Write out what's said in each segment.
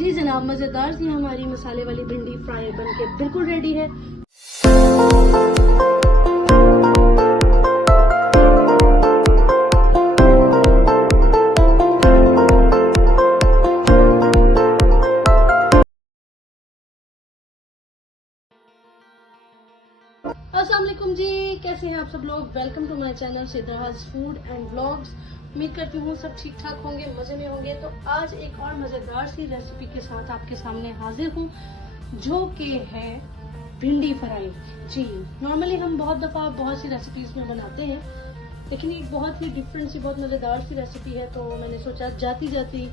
जी जनाब, मज़ेदार सी हमारी मसाले वाली भिंडी फ्राई बन के बिल्कुल रेडी है। अस्सलाम वालेकुम जी, कैसे हैं आप सब लोग। Welcome to my channel Sidraj food and vlogs. उम्मीद करती हूँ सब ठीक ठाक होंगे, मजे में होंगे। तो आज एक और मजेदार सी रेसिपी के साथ आपके सामने हाजिर हूँ, जो कि है भिंडी फ्राई। जी, नॉर्मली हम बहुत दफा बहुत सी रेसिपीज में बनाते हैं, लेकिन एक बहुत ही डिफरेंट सी, बहुत मजेदार सी रेसिपी है। तो मैंने सोचा जाती जाती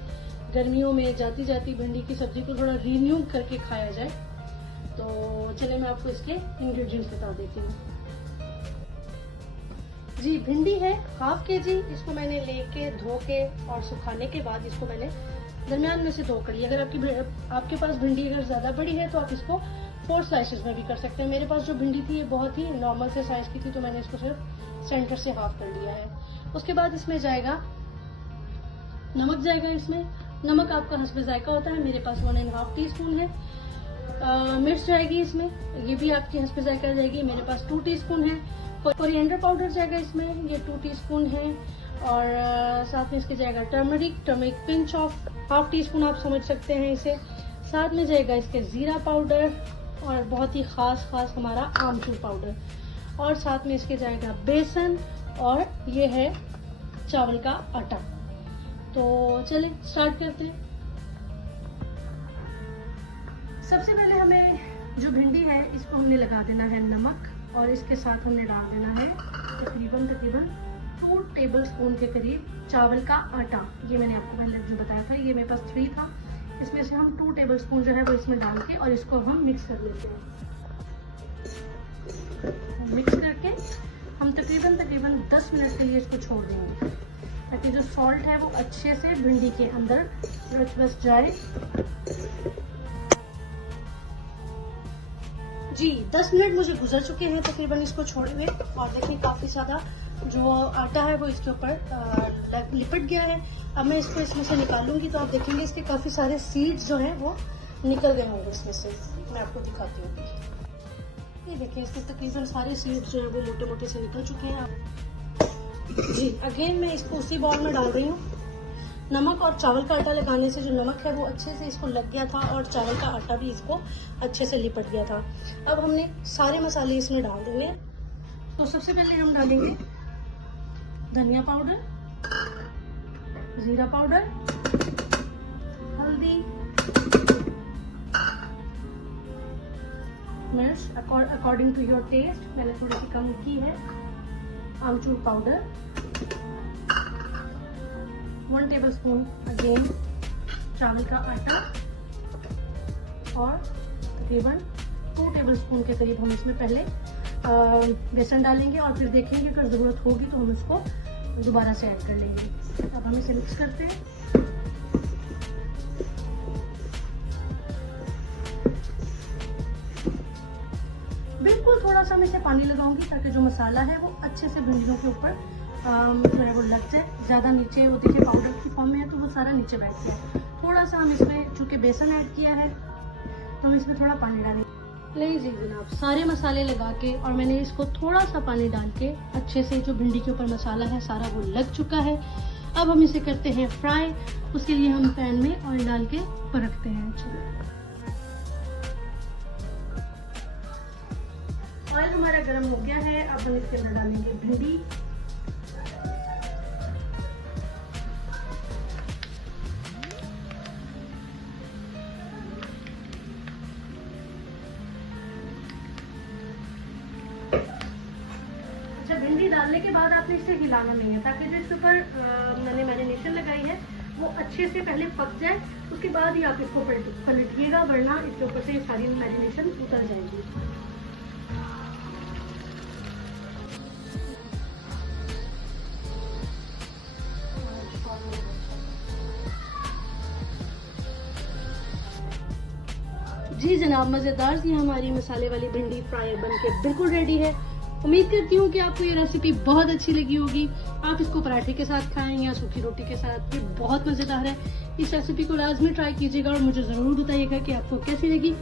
गर्मियों में जाती जाती भिंडी की सब्जी को थोड़ा रिन्यू करके खाया जाए। तो चलिए मैं आपको इसके इंग्रेडिएंट्स बता देती हूँ। जी, भिंडी है हाफ केजी। इसको मैंने लेके धो के और सुखाने के बाद इसको मैंने दरमियान में से दो कर लिया। अगर आपके पास भिंडी अगर ज्यादा बड़ी है तो आप इसको 4 स्लाइसेस में भी कर सकते हैं। मेरे पास जो भिंडी थी ये बहुत ही नॉर्मल से साइज की थी, तो मैंने इसको सिर्फ सेंटर से हाफ कर लिया है। उसके बाद इसमें जाएगा नमक, जाएगा इसमें नमक आपका हस्बे जायका होता है। मेरे पास 1.5 टीस्पून है। मिर्च जाएगी इसमें, ये भी आपकी हस्बे जायका जाएगी। मेरे पास 2 टीस्पून है। कोरिएंडर पाउडर जाएगा इसमें, ये 2 टीस्पून है। और साथ में इसके जाएगा टर्मरिक पिंच ऑफ 1/2 टीस्पून, आप समझ सकते हैं इसे। साथ में जाएगा इसके जीरा पाउडर और बहुत ही खास हमारा आमचूर पाउडर। और साथ में इसके जाएगा बेसन और ये है चावल का आटा। तो चलिए स्टार्ट करते हैं। सबसे पहले हमें जो भिंडी है इसको हमने लगा देना है नमक, और इसके साथ हमने डाल देना है तकरीबन 2 टेबल स्पून के करीब चावल का आटा। ये मैंने आपको पहले जो बताया था, ये मेरे पास 3 था। इसमें से हम 2 टेबल स्पून जो है वो इसमें डाल के और इसको हम मिक्स कर लेते हैं। मिक्स करके हम तकरीबन 10 मिनट के लिए इसको छोड़ देंगे, ताकि जो सॉल्ट है वो अच्छे से भिंडी के अंदर बस जाए। जी, 10 मिनट मुझे गुजर चुके हैं तकरीबन इसको छोड़े हुए, और देखिए काफी ज्यादा जो आटा है वो इसके ऊपर लिपट गया है। अब मैं इसको इसमें से निकालूंगी तो आप देखेंगे इसके काफी सारे सीड्स जो हैं वो निकल गए होंगे इसमें से। मैं आपको दिखाती हूँ, ये देखिए इसके तकरीबन सारे सीड्स जो है वो मोटे मोटे से निकल चुके हैं। जी, अगेन मैं इसको उसी बाउल में डाल रही हूँ। नमक और चावल का आटा लगाने से जो नमक है वो अच्छे से इसको लग गया था, और चावल का आटा भी इसको अच्छे से लिपट गया था। अब हमने सारे मसाले इसमें डाल देंगे। तो सबसे पहले हम डालेंगे धनिया पाउडर, जीरा पाउडर, हल्दी, मिर्च अकॉर्डिंग टू योर टेस्ट, मैंने थोड़ी सी कम की है, आमचूर पाउडर, 1 टेबल स्पून अगेन चावल का आटा, और तकरीबन 2 टेबल स्पून के करीब हम इसमें पहले बेसन डालेंगे, और फिर देखेंगे अगर ज़रूरत होगी तो हम इसको दोबारा से ऐड कर लेंगे। अब हम इसे मिक्स करते हैं। बिल्कुल थोड़ा सा मैं इसे पानी लगाऊंगी, ताकि जो मसाला है वो अच्छे से भिंडियों के ऊपर जो है वो लग जाए। ज़्यादा नीचे वो देखिए पाउडर की फॉर्म में है तो वो सारा नीचे बैठ गया। थोड़ा सा हम इसमें चूँकि बेसन ऐड किया है तो हम इसमें थोड़ा पानी डालेंगे। नहीं जी जनाब, सारे मसाले लगा के और मैंने इसको थोड़ा सा पानी डाल के अच्छे से जो भिंडी के ऊपर मसाला है सारा वो लग चुका है। अब हम इसे करते हैं फ्राई। उसके लिए हम पैन में ऑयल डाल के परखते हैं। ऑयल हमारा गर्म हो गया है। अब हम इसके अंदर डालेंगे भिंडी। भिंडी डालने के बाद आपने इसे हिलाना नहीं है, ताकि जो इसके ऊपर मैंने मैरिनेशन लगाई है वो अच्छे से पहले पक जाए। उसके बाद ही आप इसको पलटिएगा, वरना इसके ऊपर से सारी मैरिनेशन उतर जाएगी। जी जनाब, मज़ेदार सी हमारी मसाले वाली भिंडी फ्राई बन के बिल्कुल रेडी है। उम्मीद करती हूँ कि आपको ये रेसिपी बहुत अच्छी लगी होगी। आप इसको पराठे के साथ खाएं या सूखी रोटी के साथ, ये बहुत मज़ेदार है। इस रेसिपी को लाजमी ट्राई कीजिएगा और मुझे ज़रूर बताइएगा कि आपको कैसी लगी।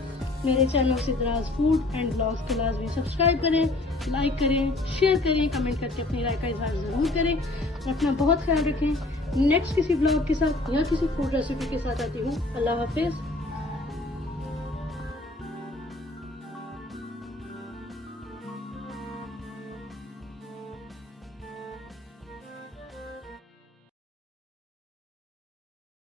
मेरे channel Sidraj food and blogs को लाजमी सब्सक्राइब करें, लाइक करें, शेयर करें, कमेंट करके अपनी राय का इजहार ज़रूर करें और अपना बहुत ख्याल रखें। नेक्स्ट किसी ब्लॉग के साथ या किसी फूड रेसिपी के साथ आती हूँ। अल्लाह हाफिज़।